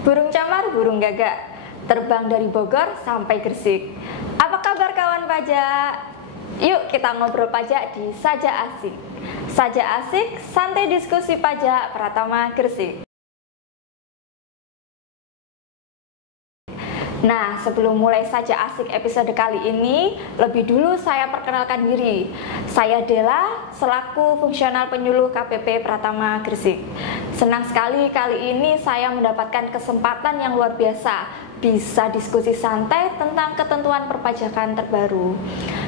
Burung camar, burung gagak, terbang dari Bogor sampai Gresik. Apa kabar kawan pajak? Yuk kita ngobrol pajak di Saja Asik. Saja Asik, santai diskusi pajak Pratama Gresik. Nah, sebelum mulai Saja Asik episode kali ini, lebih dulu saya perkenalkan diri. Saya Dela, selaku fungsional penyuluh KPP Pratama Gresik. Senang sekali kali ini saya mendapatkan kesempatan yang luar biasa, bisa diskusi santai tentang ketentuan perpajakan terbaru.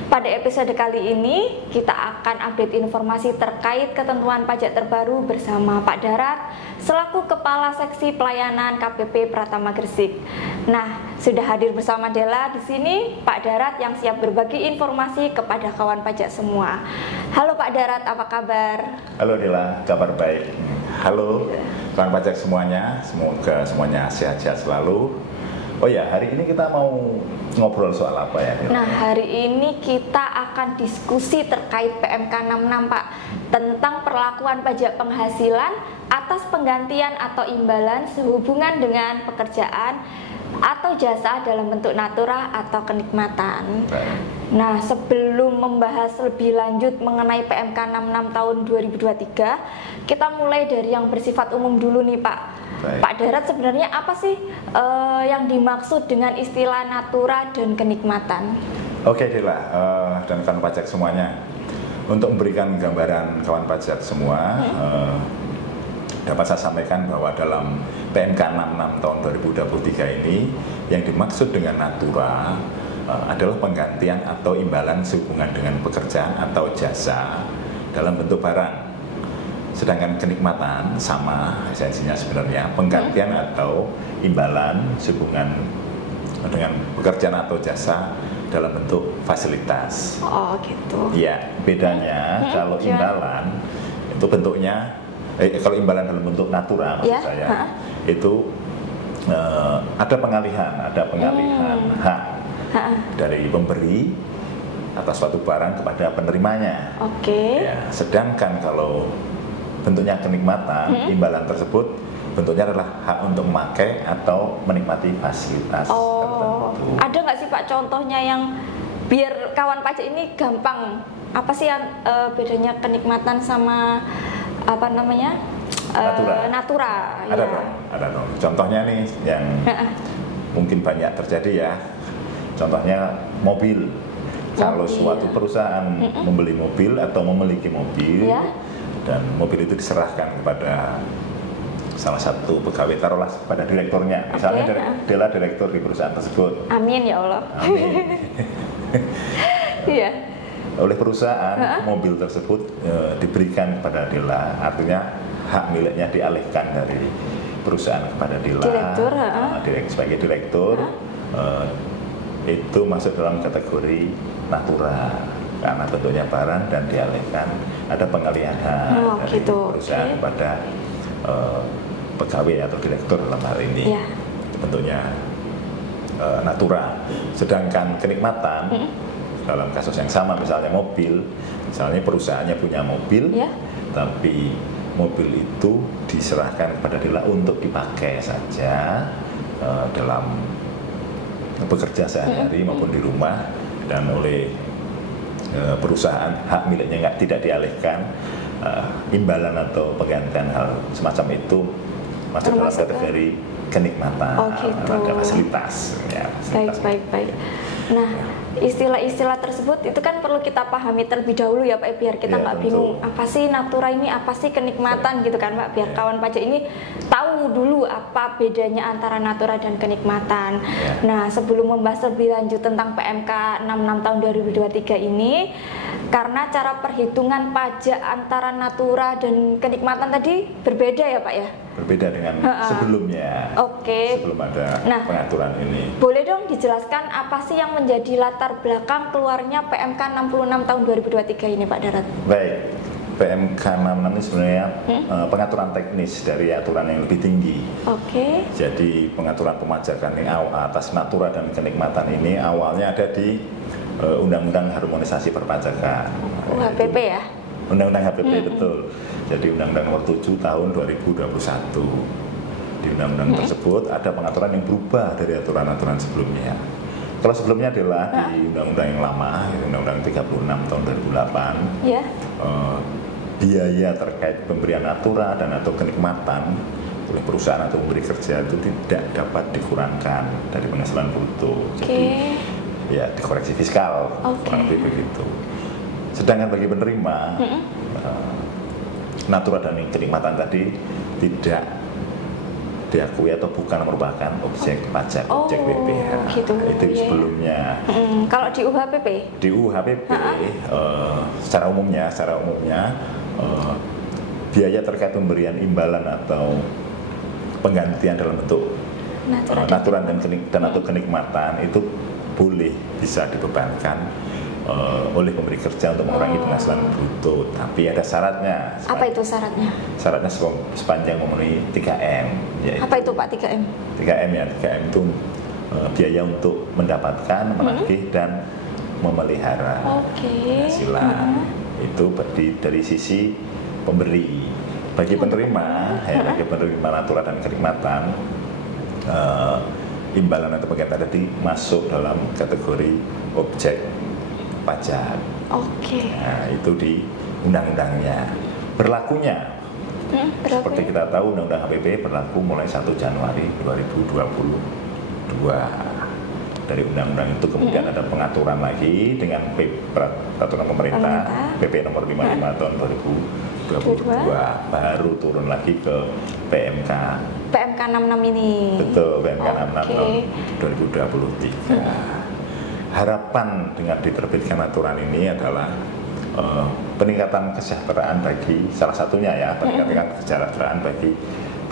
Pada episode kali ini, kita akan update informasi terkait ketentuan pajak terbaru bersama Pak Darat, selaku Kepala Seksi Pelayanan KPP Pratama Gresik. Nah, sudah hadir bersama Dela di sini, Pak Darat yang siap berbagi informasi kepada kawan pajak semua. Halo Pak Darat, apa kabar? Halo Dela, kabar baik. Halo kawan pajak semuanya, semoga semuanya sehat-sehat selalu. Oh ya, hari ini kita mau ngobrol soal apa ya, Dela? Nah, hari ini kita akan diskusi terkait PMK 66, Pak, tentang perlakuan pajak penghasilan atas penggantian atau imbalan sehubungan dengan pekerjaan atau jasa dalam bentuk natura atau kenikmatan. Nah, sebelum membahas lebih lanjut mengenai PMK 66 tahun 2023, kita mulai dari yang bersifat umum dulu nih, Pak. Pak Darat, sebenarnya apa sih yang dimaksud dengan istilah natura dan kenikmatan? Oke Dela, dan kawan pajak semuanya, untuk memberikan gambaran kawan pajak semua, dapat saya sampaikan bahwa dalam PMK 66 tahun 2023 ini yang dimaksud dengan natura adalah penggantian atau imbalan sehubungan dengan pekerjaan atau jasa dalam bentuk barang. Sedangkan kenikmatan sama esensinya sebenarnya, penggantian atau imbalan sehubungan dengan pekerjaan atau jasa dalam bentuk fasilitas. Oh gitu. Ya, bedanya kalau imbalan itu bentuknya, kalau imbalan dalam bentuk natura maksud saya, itu ada pengalihan hak dari pemberi atas suatu barang kepada penerimanya. Oke. Ya, sedangkan kalau bentuknya kenikmatan, imbalan tersebut bentuknya adalah hak untuk memakai atau menikmati fasilitas tertentu. Ada nggak sih Pak contohnya yang biar kawan pajak ini gampang, apa sih yang bedanya kenikmatan sama apa namanya natura? Ada dong, ada dong. Contohnya nih yang mungkin banyak terjadi ya. Contohnya mobil. Kalau suatu perusahaan membeli mobil atau memiliki mobil, dan mobil itu diserahkan kepada salah satu pegawai, taruhlah kepada direkturnya, misalnya Dela direktur di perusahaan tersebut. Amin ya Allah. Amin. Iya. Oleh perusahaan, mobil tersebut diberikan kepada Dela, artinya hak miliknya dialihkan dari perusahaan kepada Dela. Direktur, sebagai direktur, itu masuk dalam kategori natura karena bentuknya barang dan dialihkan, ada pengalihan dari perusahaan kepada pegawai atau direktur dalam hal ini. Bentuknya natura. Sedangkan kenikmatan dalam kasus yang sama, misalnya mobil, misalnya perusahaannya punya mobil, tapi mobil itu diserahkan kepada Dela untuk dipakai saja dalam bekerja sehari-hari maupun di rumah, dan oleh perusahaan hak miliknya tidak dialihkan, imbalan atau penggantian hal semacam itu masuk dalam kategori kenikmatan, ada fasilitas. Ya, fasilitas. Baik. Nah, istilah-istilah tersebut itu kan perlu kita pahami terlebih dahulu ya Pak, biar kita nggak bingung apa sih natura ini, apa sih kenikmatan gitu kan Pak, biar kawan pajak ini tahu dulu apa bedanya antara natura dan kenikmatan. Nah, sebelum membahas lebih lanjut tentang PMK 66 tahun 2023 ini, karena cara perhitungan pajak antara natura dan kenikmatan tadi berbeda ya Pak ya? Berbeda dengan sebelumnya. Sebelum ada pengaturan ini. Boleh dong dijelaskan apa sih yang menjadi latar belakang keluarnya PMK 66 tahun 2023 ini Pak Darat? Baik, PMK 66 ini sebenarnya pengaturan teknis dari aturan yang lebih tinggi. Jadi pengaturan pemajakan ini atas natura dan kenikmatan ini awalnya ada di Undang-Undang Harmonisasi Perpajakan. HPP ya? Undang-Undang HPP betul. Jadi Undang-Undang Nomor 7 tahun 2021. di undang-undang tersebut ada pengaturan yang berubah dari aturan-aturan sebelumnya. Kalau sebelumnya adalah di undang-undang yang lama, Undang-Undang 36 tahun 2008, biaya terkait pemberian natura dan atau kenikmatan oleh perusahaan atau pemberi kerja itu tidak dapat dikurangkan dari penghasilan bruto. Jadi ya dikoreksi fiskal, kurang lebih begitu. Sedangkan bagi penerima, natura dan kenikmatan tadi tidak diakui atau bukan merupakan objek pajak, objek PPh. Gitu. Itu sebelumnya. Kalau di UHPP? Di UHPP, secara umumnya biaya terkait pemberian imbalan atau penggantian dalam bentuk naturan dan atau kenikmatan itu boleh bisa dibebankan oleh pemberi kerja untuk mengurangi penghasilan bruto, tapi ada syaratnya. Apa itu syaratnya? Syaratnya sepanjang memenuhi 3M. Yaitu, apa itu Pak 3M? 3M ya, 3M itu biaya untuk mendapatkan, menagih dan memelihara penghasilan. Itu dari sisi pemberi. Bagi penerima, bagi penerima natura dan kenikmatan, imbalan atau penggantian tadi masuk dalam kategori objek pajak. Nah, itu di undang-undangnya. Berlakunya, seperti kita tahu undang-undang HPP berlaku mulai 1 Januari 2022. Dari undang-undang itu kemudian ada pengaturan lagi dengan peraturan pemerintah PP nomor 55 tahun 2022, baru turun lagi ke PMK 66 ini. Betul, PMK 66 tahun 2023. Harapan dengan diterbitkan aturan ini adalah peningkatan kesejahteraan bagi salah satunya peningkatan kesejahteraan bagi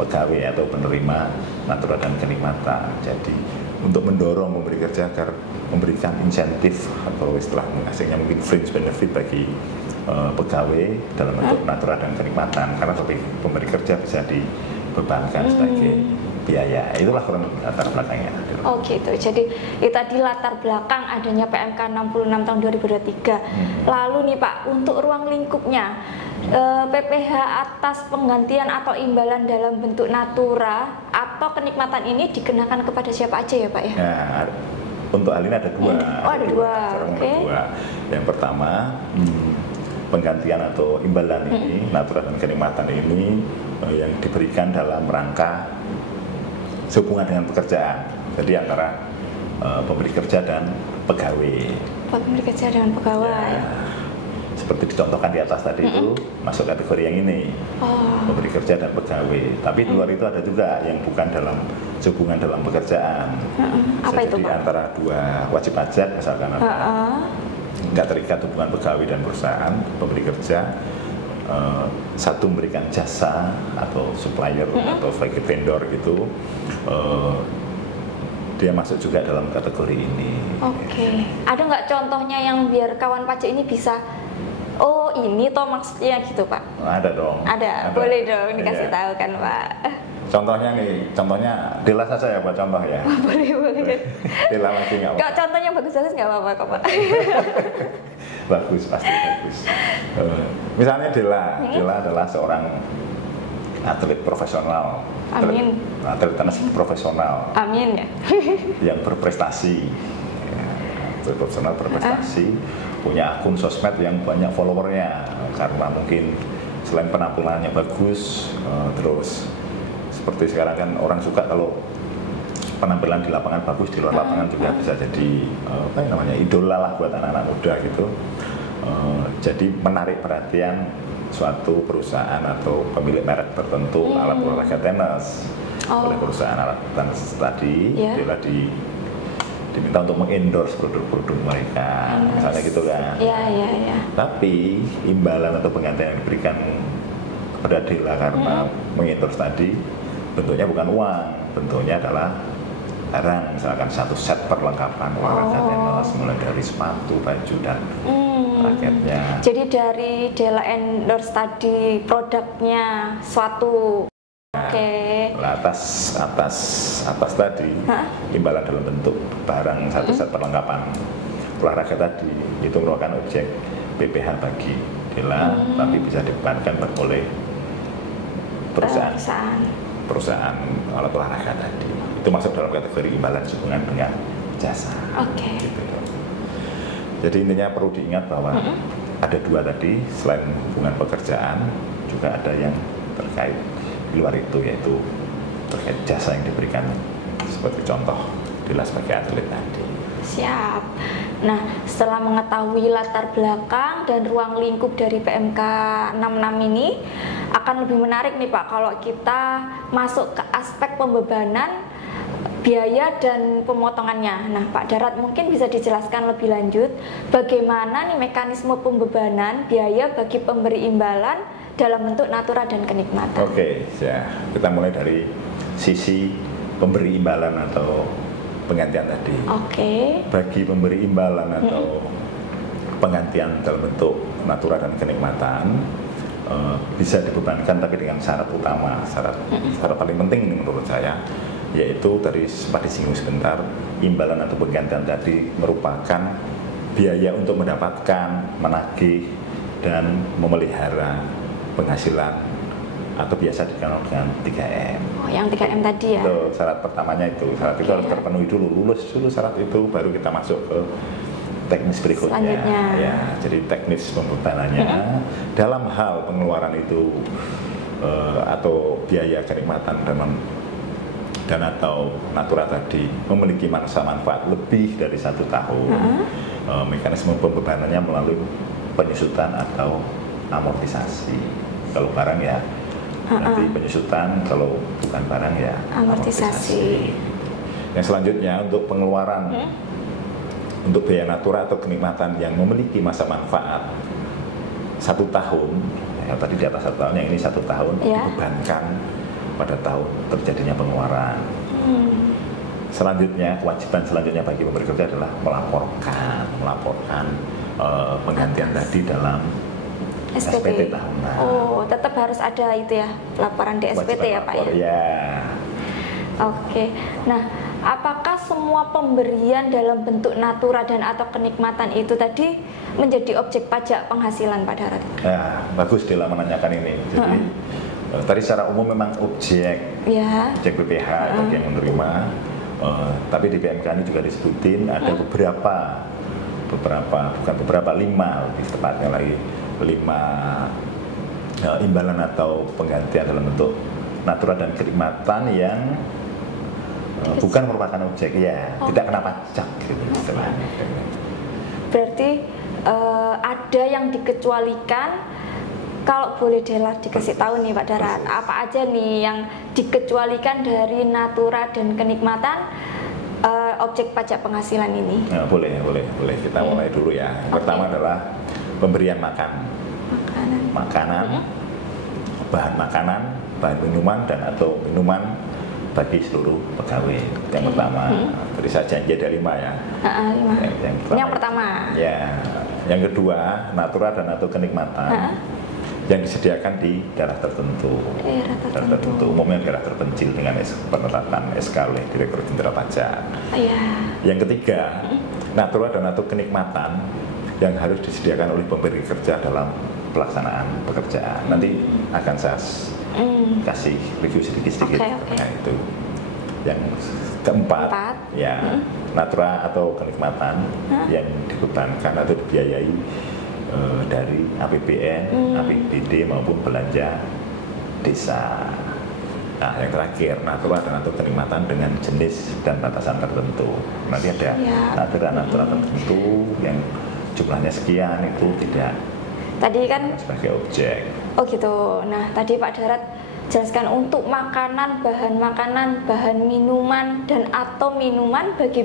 pegawai atau penerima natura dan kenikmatan. Jadi untuk mendorong pemberi kerja agar memberikan insentif atau istilah asingnya mungkin fringe benefit bagi pegawai dalam bentuk natura dan kenikmatan, karena pemberi kerja bisa dibebankan sebagai biaya. Itulah kurang latar belakangnya. Gitu. Jadi itu tadi latar belakang adanya PMK 66 tahun 2023. Lalu nih Pak, untuk ruang lingkupnya PPh atas penggantian atau imbalan dalam bentuk natura atau kenikmatan ini dikenakan kepada siapa aja ya Pak ya? Nah, untuk hal ini ada dua. Ada dua. Yang pertama, penggantian atau imbalan ini, natura dan kenikmatan ini yang diberikan dalam rangka sehubungan dengan pekerjaan. Jadi antara pemberi kerja dan pegawai. Pemberi kerja dan pegawai. Seperti dicontohkan di atas tadi itu masuk kategori yang ini, pemberi kerja dan pegawai. Tapi di luar itu ada juga yang bukan dalam hubungan dalam pekerjaan. Apa itu, jadi Pak? antara dua wajib pajak misalkan nggak terikat hubungan pegawai dan perusahaan, pemberi kerja satu memberikan jasa atau supplier atau sebagai vendor gitu, dia masuk juga dalam kategori ini. Ada nggak contohnya yang biar kawan pajak ini bisa ini toh maksudnya gitu Pak? Ada dong. Ada. Boleh dong dikasih tahu kan Pak? Contohnya Dela saja ya buat contoh ya. Boleh. Dela lagi nggak apa-apa. Kalau contohnya bagus-bagus nggak apa-apa kok Pak. Bagus, pasti bagus. Misalnya Dela adalah seorang atlet profesional. Amin. Atlet tenis profesional. Amin ya. Yang berprestasi. Atlet profesional berprestasi, punya akun sosmed yang banyak followernya karena mungkin selain penampilannya bagus, terus seperti sekarang kan orang suka kalau penampilan di lapangan bagus, di luar lapangan juga bisa jadi idola lah buat anak-anak muda gitu. Jadi menarik perhatian suatu perusahaan atau pemilik merek tertentu alat olahraga tenis oleh perusahaan alat tenis tadi, dia diminta untuk mengendorse produk-produk mereka, misalnya gitu kan. Tapi imbalan atau penggantian yang diberikan kepada Dela karena mengendorse tadi bentuknya bukan uang, bentuknya adalah barang, misalkan satu set perlengkapan olahraga tenis mulai dari sepatu, baju dan raketnya. Jadi dari Dela endorse tadi produknya suatu. Atas tadi imbalan dalam bentuk barang satu set perlengkapan olahraga tadi itu merupakan objek PPh bagi Dela, tapi bisa dibebankan oleh perusahaan perusahaan alat olahraga tadi. Itu masuk dalam kategori imbalan hubungan dengan jasa. Oke. Gitu. Jadi intinya perlu diingat bahwa ada dua tadi, selain hubungan pekerjaan juga ada yang terkait di luar itu, yaitu terkait jasa yang diberikan, seperti contoh Dela sebagai atlet tadi. Siap. Nah, setelah mengetahui latar belakang dan ruang lingkup dari PMK 66 ini, akan lebih menarik nih Pak kalau kita masuk ke aspek pembebanan biaya dan pemotongannya. Nah, Pak Darat mungkin bisa dijelaskan lebih lanjut bagaimana nih mekanisme pembebanan biaya bagi pemberi imbalan dalam bentuk natura dan kenikmatan. Oke, ya. Kita mulai dari sisi pemberi imbalan atau penggantian tadi. Oke. Bagi pemberi imbalan atau penggantian dalam bentuk natura dan kenikmatan bisa dibebankan, tapi dengan syarat utama, syarat paling penting ini menurut saya, yaitu tadi sempat disinggung sebentar, imbalan atau penggantian tadi merupakan biaya untuk mendapatkan, menagih, dan memelihara penghasilan atau biasa dikenal dengan 3M. Oh, yang 3M tadi ya? Itu syarat pertamanya itu. Syarat itu harus terpenuhi dulu, lulus dulu syarat itu, baru kita masuk ke teknis berikutnya. Selanjutnya. Ya, jadi teknis pembebanannya dalam hal pengeluaran itu atau biaya kenikmatan dan atau natura tadi memiliki masa manfaat lebih dari 1 tahun. Mekanisme pembebanannya melalui penyusutan atau amortisasi. Kalau barang ya nanti penyusutan, kalau bukan barang ya amortisasi. Yang selanjutnya untuk pengeluaran untuk biaya natura atau kenikmatan yang memiliki masa manfaat 1 tahun, ya tadi di atas 1 tahun, yang ini 1 tahun, dibebankan pada tahun terjadinya pengeluaran. Selanjutnya, kewajiban selanjutnya bagi pemberi kerja adalah melaporkan penggantian tadi dalam SPT tahunan. Oh, tetap harus ada itu ya, laporan di SPT ya Pak ya? Ya. Oke, nah apakah semua pemberian dalam bentuk natura dan atau kenikmatan itu tadi menjadi objek pajak penghasilan Pak Darat? Ya, bagus Dela menanyakan ini. Jadi tadi secara umum memang objek BPH bagi yang menerima, tapi di PMK ini juga disebutin ada beberapa, bukan beberapa, 5 lebih tepatnya lagi, 5 imbalan atau penggantian dalam bentuk natura dan kenikmatan yang bukan merupakan objek, tidak kena pajak gitu istilahnya. Berarti ada yang dikecualikan. Kalau boleh Dela dikasih tahu nih Pak Darat, apa aja nih yang dikecualikan dari natura dan kenikmatan objek pajak penghasilan ini? Nah, boleh kita mulai dulu ya. Yang pertama adalah pemberian makanan, bahan makanan, bahan minuman dan atau minuman bagi seluruh pegawai. Yang pertama, tadi saya janji ada 5 ya. 5. Yang pertama. Ya, yang kedua, natura dan atau kenikmatan yang disediakan di daerah tertentu. Daerah tertentu, umumnya daerah terpencil dengan penetapan SK oleh Direktur Jenderal Pajak. Yang ketiga, natura dan atau kenikmatan yang harus disediakan oleh pemberi kerja dalam pelaksanaan pekerjaan. Nanti akan saya kasih review sedikit-sedikit. Nah, itu. Yang keempat, natura atau kenikmatan yang dibebankan atau dibiayai dari APBN, APBD maupun belanja desa. Nah, yang terakhir, natura dan atau kenikmatan dengan jenis dan batasan tertentu. Nanti ada natura tertentu yang jumlahnya sekian, itu tidak tadi kan sebagai objek. Oh gitu. Nah, tadi Pak Darat jelaskan untuk makanan, bahan minuman dan atau minuman bagi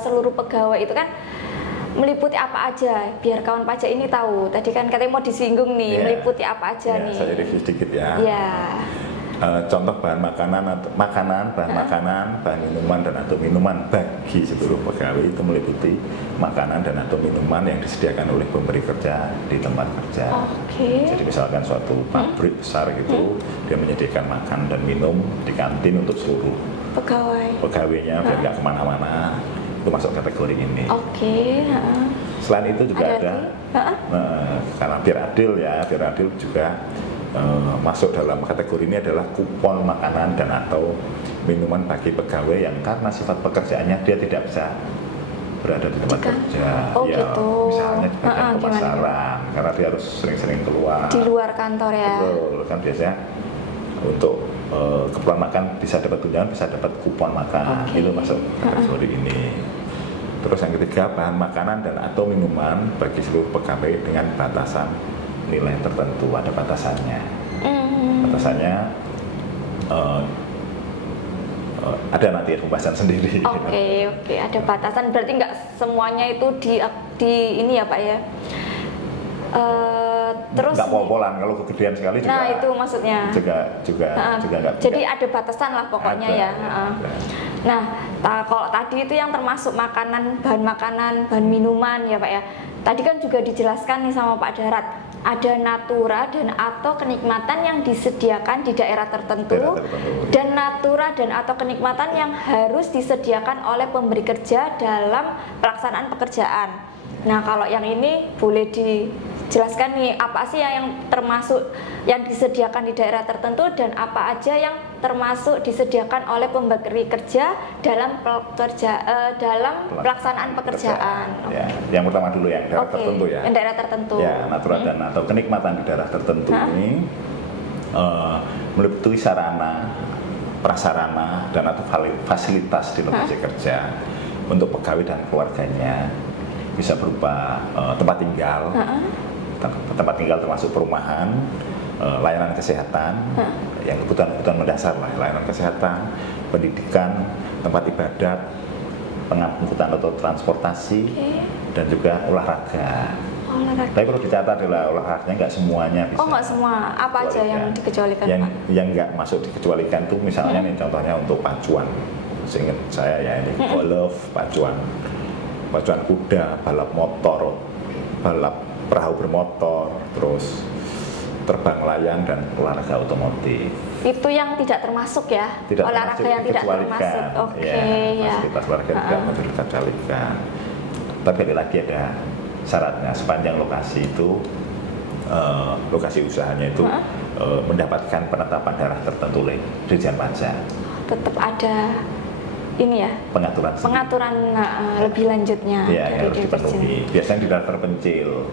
seluruh pegawai itu kan meliputi apa aja, biar kawan pajak ini tahu. Tadi kan katanya mau disinggung nih, meliputi apa aja nih. Saya review sedikit ya. Contoh bahan makanan, bahan minuman dan atau minuman bagi seluruh pegawai itu meliputi makanan dan atau minuman yang disediakan oleh pemberi kerja di tempat kerja. Jadi misalkan suatu pabrik besar gitu, dia menyediakan makan dan minum di kantin untuk seluruh pegawainya biar nggak kemana-mana. Itu masuk kategori ini. Selain itu juga ada, karena biar adil juga masuk dalam kategori ini adalah kupon makanan dan atau minuman bagi pegawai yang karena sifat pekerjaannya dia tidak bisa berada di tempat kerja, gitu. Misalnya di bagian pemasaran, karena dia harus sering-sering keluar di luar kantor ya. Betul, kan biasanya untuk keperluan makan bisa dapat tunjangan, bisa dapat kupon makan, itu masuk kategori ini. Terus yang ketiga, bahan makanan dan atau minuman bagi seluruh pegawai dengan batasan nilai tertentu, ada batasannya. Batasannya ada nanti pembahasan sendiri. Oke, ada batasan. Berarti nggak semuanya itu di ini ya Pak ya. Terus nggak pol-polan, kalau kegedean sekali juga. Nah itu maksudnya. Juga nggak. Jadi ada batasan lah pokoknya ada, ya. Nah, kalau tadi itu yang termasuk makanan, bahan minuman ya Pak ya. Tadi kan juga dijelaskan nih sama Pak Darat, ada natura dan atau kenikmatan yang disediakan di daerah tertentu, dan natura dan atau kenikmatan yang harus disediakan oleh pemberi kerja dalam pelaksanaan pekerjaan. Nah, kalau yang ini boleh dijelaskan nih, apa sih yang termasuk yang disediakan di daerah tertentu dan apa aja yang termasuk disediakan oleh pemberi kerja dalam pelaksanaan pekerjaan. Ya, yang pertama dulu yang daerah tertentu ya. Yang daerah tertentu. Ya, natura dan atau kenikmatan di daerah tertentu ini meliputi sarana, prasarana dan atau fasilitas di lokasi kerja untuk pegawai dan keluarganya. Bisa berupa tempat tinggal, tempat tinggal termasuk perumahan, layanan kesehatan, yang kebutuhan mendasar lah, layanan kesehatan, pendidikan, tempat ibadat, pengangkutan atau transportasi, dan juga olahraga. Tapi perlu dicatat adalah olahraganya nggak semuanya bisa. Oh nggak semua, apa aja yang dikecualikan? Yang nggak masuk dikecualikan tuh misalnya nih contohnya untuk pacuan, seingat saya ya ini golf, pacuan kuda, balap motor, balap perahu bermotor, terus terbang layang dan olahraga otomotif. Itu yang tidak termasuk ya? Olahraga yang tidak termasuk. Fasilitas olahraga tidak dikecualikan. Tapi lagi ada syaratnya, sepanjang lokasi itu lokasi usahanya itu mendapatkan penetapan daerah tertentu oleh Dirjen Pajak. Tetap ada ini ya, pengaturan lebih lanjutnya ya, harus dipenuhi. Biasanya di daerah terpencil,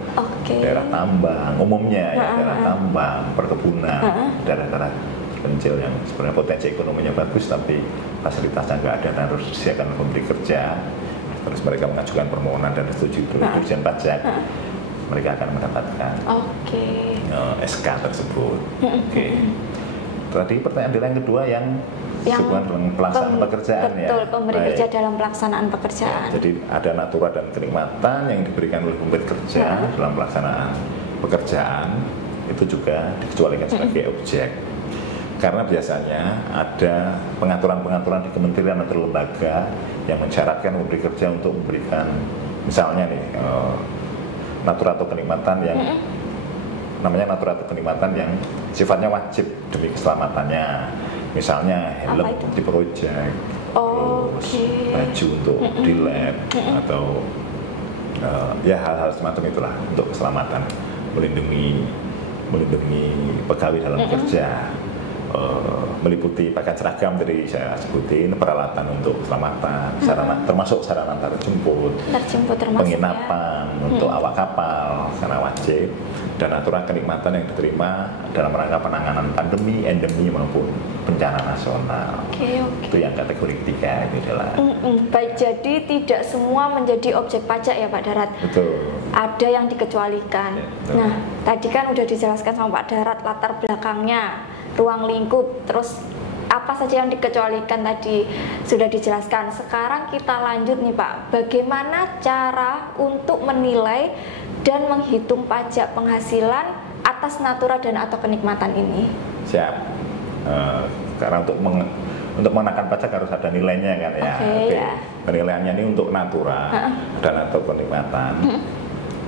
daerah tambang, umumnya ya, daerah tambang, perkebunan, daerah-daerah terpencil yang sebenarnya potensi ekonominya bagus tapi fasilitasnya nggak ada dan harus disediakan pemberi kerja. Terus mereka mengajukan permohonan dan disetujui oleh Dirjen Pajak, mereka akan mendapatkan SK tersebut. Tadi pertanyaan yang kedua yang dengan pelaksanaan pekerjaan pemberi kerja dalam pelaksanaan pekerjaan. Jadi ada natura dan kenikmatan yang diberikan oleh pemberi kerja dalam pelaksanaan pekerjaan itu juga dikecualikan sebagai objek. Karena biasanya ada pengaturan-pengaturan di kementerian atau lembaga yang mensyaratkan pemberi kerja untuk memberikan misalnya nih natura atau kenikmatan yang namanya natura atau kenikmatan yang sifatnya wajib demi keselamatannya. Misalnya helm di proyek, terus baju untuk di lab, atau ya hal-hal semacam itulah untuk keselamatan, melindungi pegawai dalam kerja, meliputi pakaian seragam tadi saya sebutin, peralatan untuk keselamatan, sarana termasuk sarana antar jemput penginapan untuk awak kapal karena wajib, dan aturan kenikmatan yang diterima dalam rangka penanganan pandemi, endemi maupun bencana nasional. Itu yang kategori ketiga itu adalah. Baik, jadi tidak semua menjadi objek pajak ya Pak Darat. Betul. Ada yang dikecualikan. Nah, tadi kan udah dijelaskan sama Pak Darat latar belakangnya, ruang lingkup, terus apa saja yang dikecualikan tadi sudah dijelaskan. Sekarang kita lanjut nih Pak, bagaimana cara untuk menilai dan menghitung pajak penghasilan atas natura dan atau kenikmatan ini? Siap. Karena untuk mengenakan pajak harus ada nilainya kan ya. Ya. Penilaiannya ini untuk natura dan atau kenikmatan.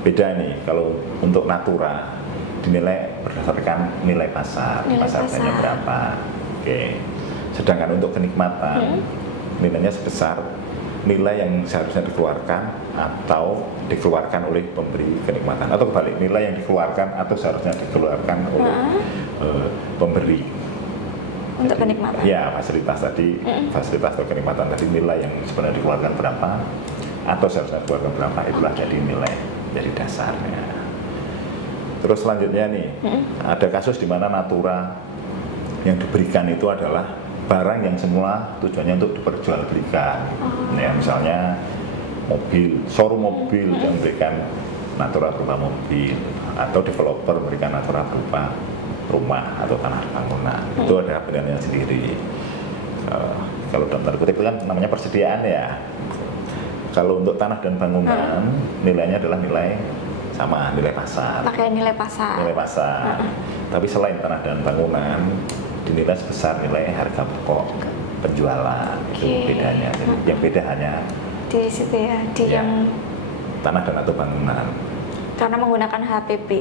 Beda nih, kalau untuk natura dinilai berdasarkan nilai pasar, pasarnya berapa. Sedangkan untuk kenikmatan nilainya sebesar nilai yang seharusnya dikeluarkan atau dikeluarkan oleh pemberi kenikmatan, atau kebalik, nilai yang dikeluarkan atau seharusnya dikeluarkan oleh pemberi. Untuk kenikmatan. Ya, fasilitas tadi, fasilitas atau kenikmatan tadi, nilai yang sebenarnya dikeluarkan berapa atau seharusnya dikeluarkan berapa, itulah jadi nilai, jadi dasarnya. Terus selanjutnya nih, ada kasus di mana natura yang diberikan itu adalah barang yang semula tujuannya untuk diperjualbelikan. Ya, misalnya mobil, showroom mobil yang memberikan natura berupa mobil, atau developer memberikan natura berupa rumah atau tanah bangunan. Itu ada penilaiannya sendiri. Kalau dalam tanda kutip itu kan namanya persediaan ya. Kalau untuk tanah dan bangunan nilainya adalah nilai sama, nilai pasar. Pakai nilai pasar. Nilai pasar. Tapi selain tanah dan bangunan dinilai sebesar nilai harga pokok penjualan. Itu bedanya. Yang beda hanya di situ ya, di yang tanah dan atau bangunan. Karena menggunakan HPP.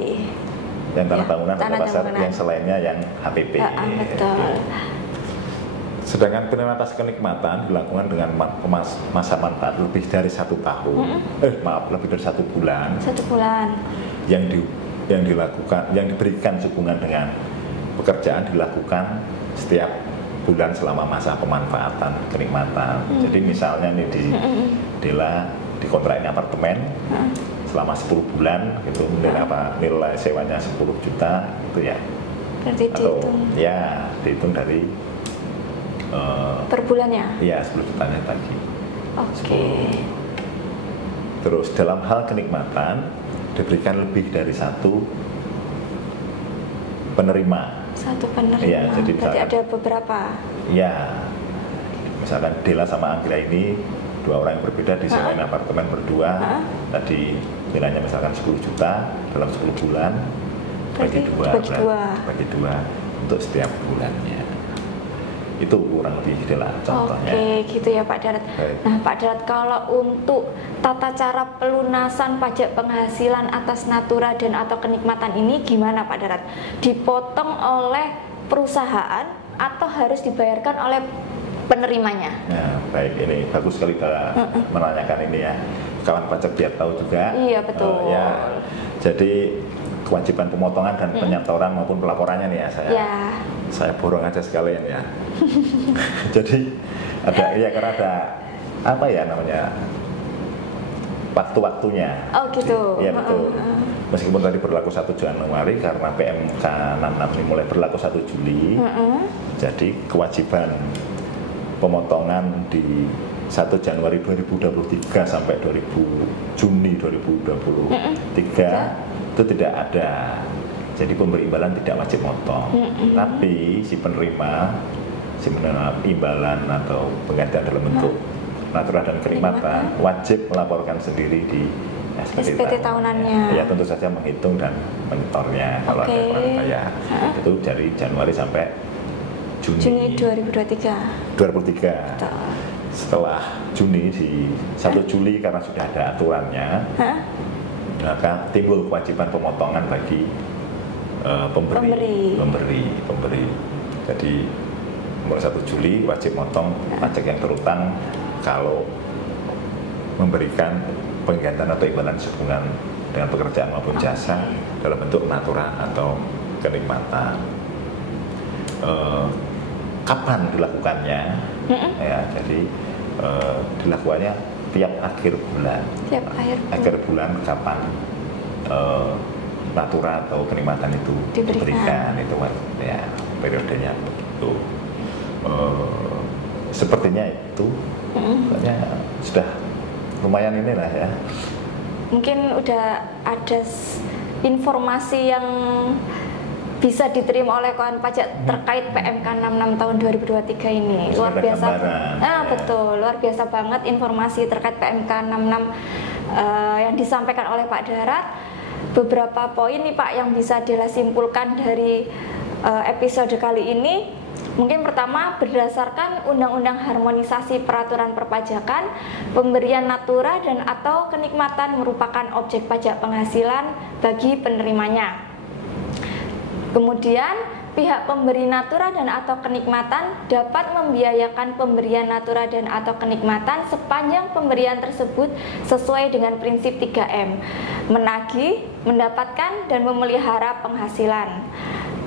Yang tanah bangunan harga pasar, yang selainnya yang HPP. Betul. Sedangkan penilaian atas kenikmatan dilakukan dengan masa manfaat lebih dari 1 tahun, lebih dari 1 bulan. 1 bulan. Yang dilakukan, yang diberikan sehubungan dengan pekerjaan dilakukan setiap bulan selama masa pemanfaatan kenikmatan. Jadi misalnya nih di Dela dikontraknya apartemen selama 10 bulan gitu, nilai sewanya 10 juta itu ya. Berarti atau dihitung. Ya, dihitung dari per bulannya? Iya, 10 jutanya tadi. Oke. Terus dalam hal kenikmatan diberikan lebih dari 1 penerima. 1 penerima. Ya, jadi berarti ada beberapa. Ya, misalkan Dela sama Anggra ini 2 orang yang berbeda disewain apartemen berdua. Tadi nilainya misalkan 10 juta dalam 10 bulan bagi dua untuk setiap bulannya. Itu kurang lebih adalah contohnya. Oke, gitu ya Pak Darat. Baik. Nah Pak Darat, kalau untuk tata cara pelunasan pajak penghasilan atas natura dan atau kenikmatan ini gimana Pak Darat? Dipotong oleh perusahaan atau harus dibayarkan oleh penerimanya? Ya, baik, ini bagus sekali kita menanyakan ini ya. Kawan pajak biar tahu juga. Iya, betul. Ya, jadi kewajiban pemotongan dan penyetoran maupun pelaporannya nih ya saya borong aja sekalian ya. Jadi karena ada apa ya namanya waktu-waktunya. Oh gitu. Iya betul. Meskipun tadi berlaku 1 Januari karena PMK 66 ini mulai berlaku 1 Juli. Jadi kewajiban pemotongan di 1 Januari 2023 sampai Juni 2023 itu tidak ada. Jadi pemberi imbalan tidak wajib motong. Tapi si penerima imbalan atau penggantian dalam bentuk natura dan kenikmatan wajib melaporkan sendiri di SPT tahunannya. Ya tentu saja menghitung dan menyetornya kalau ada kurang bayar. Itu dari Januari sampai Juni 2023. Betul. Setelah Juni di 1 Juli karena sudah ada aturannya, maka timbul kewajiban pemotongan bagi pemberi. Jadi mulai 1 Juli wajib motong pajak yang terutang kalau memberikan penggantian atau imbalan sehubungan dengan pekerjaan maupun jasa dalam bentuk natura atau kenikmatan. Kapan dilakukannya? Ya, jadi dilakukannya tiap akhir bulan. Akhir bulan kapan natura atau kenikmatan itu diberikan itu ya periodenya begitu. Sepertinya itu sudah lumayan inilah ya. Mungkin udah ada informasi yang bisa diterima oleh kawan pajak terkait PMK 66 tahun 2023 ini. Luar biasa. Betul, luar biasa banget informasi terkait PMK 66 yang disampaikan oleh Pak Darat. Beberapa poin nih Pak yang bisa disimpulkan dari episode kali ini. Mungkin pertama, berdasarkan Undang-Undang Harmonisasi Peraturan Perpajakan, pemberian natura dan atau kenikmatan merupakan objek pajak penghasilan bagi penerimanya. Kemudian, pihak pemberi natura dan atau kenikmatan dapat membiayakan pemberian natura dan atau kenikmatan sepanjang pemberian tersebut sesuai dengan prinsip 3M, menagih, mendapatkan, dan memelihara penghasilan.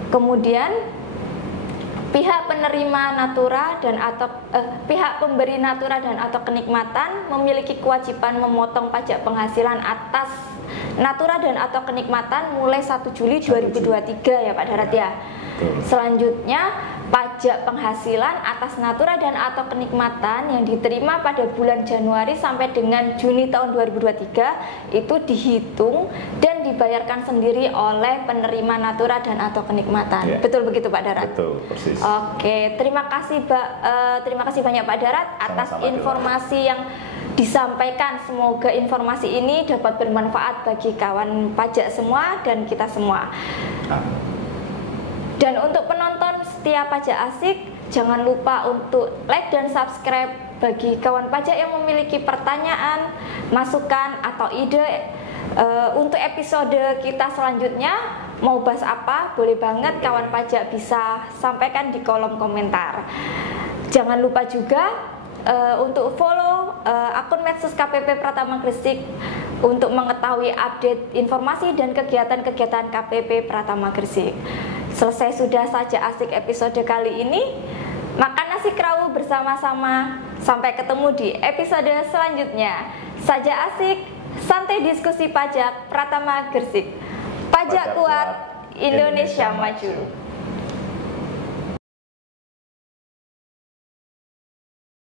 Kemudian pihak penerima natura dan atau pihak pemberi natura dan atau kenikmatan memiliki kewajiban memotong pajak penghasilan atas natura dan atau kenikmatan mulai 1 Juli 2023 ya Pak Darat ya. Selanjutnya, pajak penghasilan atas natura dan atau kenikmatan yang diterima pada bulan Januari sampai dengan Juni tahun 2023 itu dihitung dan dibayarkan sendiri oleh penerima natura dan atau kenikmatan. Betul begitu Pak Darat? Betul, persis. Oke, terima kasih banyak Pak Darat atas informasi yang disampaikan. Semoga informasi ini dapat bermanfaat bagi kawan pajak semua dan kita semua. Dan untuk penonton setia Pajak Asik, jangan lupa untuk like dan subscribe. Bagi kawan pajak yang memiliki pertanyaan, masukan, atau ide untuk episode kita selanjutnya, mau bahas apa, boleh banget kawan pajak bisa sampaikan di kolom komentar. Jangan lupa juga untuk follow akun medsos KPP Pratama Gresik untuk mengetahui update informasi dan kegiatan-kegiatan KPP Pratama Gresik. Selesai sudah Saja Asik episode kali ini. Makan nasi kerawu bersama-sama. Sampai ketemu di episode selanjutnya. Saja Asik, santai diskusi pajak Pratama Gresik. Pajak kuat, Indonesia maju.